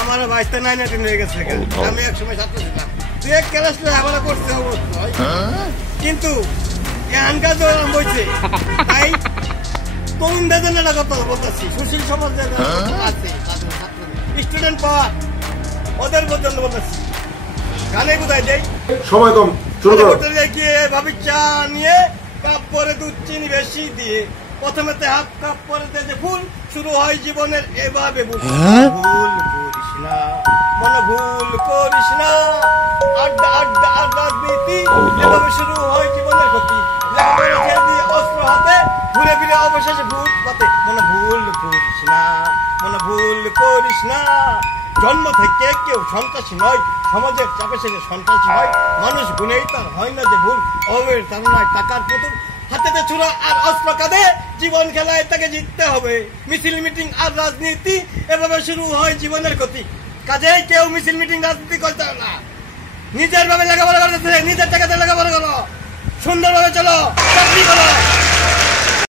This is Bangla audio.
আমার বাইশটা 9 হয়ে গেছে, আমি এক সময় ছাত্র ছিলাম, তুই এক ক্লাস আমার করতে অবশ্যই, কিন্তু এখানকার যে আরম্ভ হয়েছে তাই তরুণদের জন্য একটা কথা বলতেছি, সুশীল সমাজের আছে স্টুডেন্ট পাওয়ার ওদের জন্য বলতেছি, গানে কোথায় যাই সময় কম, গিয়ে ভাবি চা নিয়ে কাপ পরে দুধ চিনি বেশি দিয়ে প্রথমে হাফ কাপ পরে যে ফুল শুরু হয় জীবনের এভাবে ভুল করিস না, মনে ভুল করিস না, আড্ডা আড্ডা আর রাজনীতি এভাবে শুরু হয় জীবনের ক্ষতি, দিয়ে অস্ত্র হাতে ঘুরে ফিরে অবশেষে ভূত পাতে, মনে ভুল করিস না, মনে ভুল করিস না। জন্ম থেকে কেউ সন্ত্রাসী নয়, সমাজের চাপে সে সন্ত্রাসী হয়, মানুষ গুণেই তার হয় না যে ভুল, অভাবের তাড়নায় টাকার পুতুল, হাতেতে ছুরা আর অস্ত্র কাঁধে জীবন খেলায় তাকে জিততে হবে, মিছিল মিটিং আর রাজনীতি এভাবে শুরু হয় জীবনের ক্ষতি, কাজেই কেউ মিছিল মিটিং রাজনীতি করতে না, নিজের ভাবে লেখাপড়া করতেছে, নিজের টাকাতে লেখাপড়া করো, সুন্দরভাবে চলো, চাকরি করো।